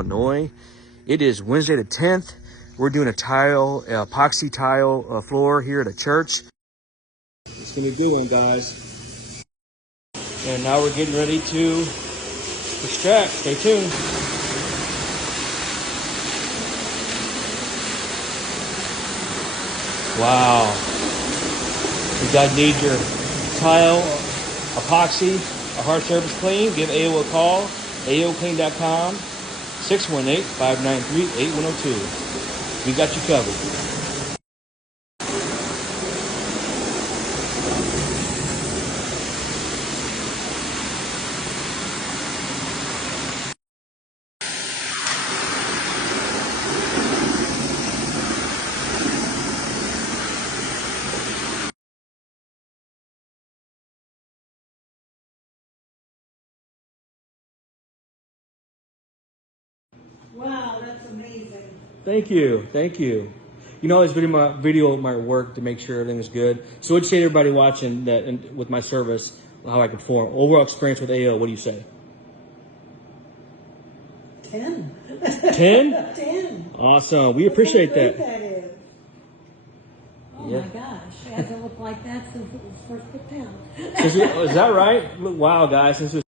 Illinois. It is Wednesday the 10th. We're doing a epoxy tile floor here at a church. It's gonna be a good one, guys. And now we're getting ready to extract. Stay tuned. Wow. You guys need your tile, epoxy, a hard surface clean. Give AO a call. AOCleaning.com. 618-593-8102. We got you covered. Wow, that's amazing. Thank you. Thank you. You know, this video might work to make sure everything is good. So what'd you say to everybody watching that with my service, how I could perform? Overall experience with AO, what do you say? 10. 10? 10. Awesome. We appreciate that. That is. Oh Yeah. my gosh, it hasn't looked like that since it was first put down. Is that right? Wow, guys. Since it was